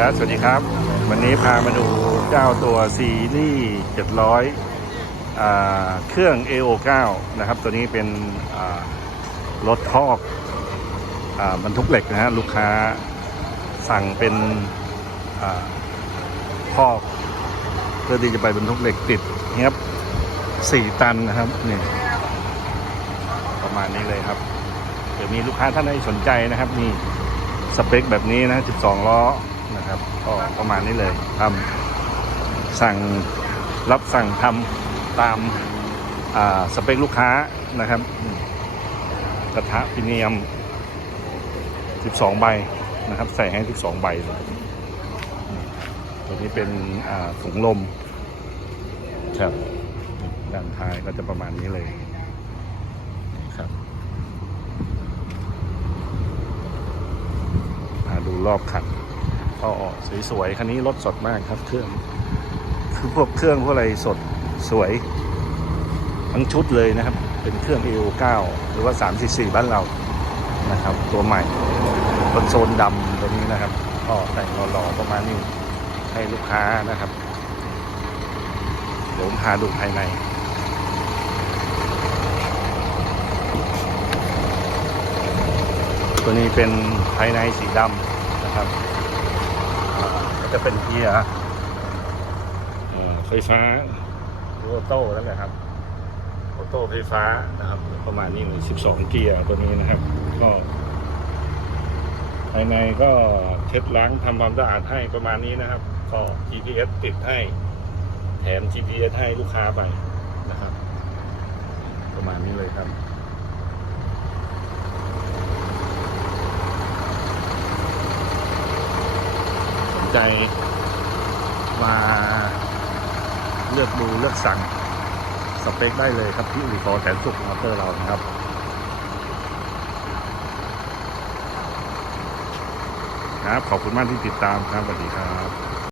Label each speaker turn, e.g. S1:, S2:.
S1: ครับ สวัสดีครับ วันนี้พามาดูเจ้าตัวซีรีส์700อ่าเครื่อง AO9 นะครับ ตัวนี้เป็นรถทอกบรรทุกเหล็กนะฮะ ลูกค้าสั่งเป็นอทอก เพื่อที่จะไปบรรทุกเหล็กติดเนี้ยสี่ตันนะครับนี่ประมาณนี้เลยครับเดี๋ยวมีลูกค้าท่านใดสนใจนะครับนี่สเปคแบบนี้นะ 12 ล้อ นะครับ ก็ประมาณนี้เลยทำสั่งรับสั่งทำตามาสเปคลูกค้านะครับ กระทะพิเนียม 12 ใบนะครับ ใส่ให้ 12 ใบเลยตัวนี้เป็นถุงลมครับด้านท้ายก็จะประมาณนี้เลยครับมาดูรอบคัน ก็สวยๆคันนี้รถสดมากครับ เครื่องคือพวกเครื่องพวกอะไรสดสวย ทั้งชุดเลยนะครับ เป็นเครื่อง EO9 หรือว่า 344 บ้านเรานะครับ ตัวใหม่รถโซนดำตัวนี้นะครับ ก็แต่งหล่อๆประมาณนี้ให้ลูกค้านะครับ เดี๋ยวผมพาดูภายในตัวนี้เป็นภายในสีดำนะครับ จะเป็นเกียร์ไฟฟ้าหรืออโต้นั่นแหละครับออโต้ไฟฟ้านะครับ ประมาณนี้เลย12 เกียร์ตัวนี้นะครับ ก็ภายในก็เช็ดล้างทำความสะอาดให้ประมาณนี้นะครับ ก็ GPS ติดให้ แถม GPS ให้ลูกค้าไปนะครับ ประมาณนี้เลยครับ ใจมาเลือกดูเลือกสั่งสเปคได้เลยครับที่อุลิฟอแสนสุขมอเตอร์เรานะครับครับขอบคุณมากที่ติดตามครับสวัสดีครับ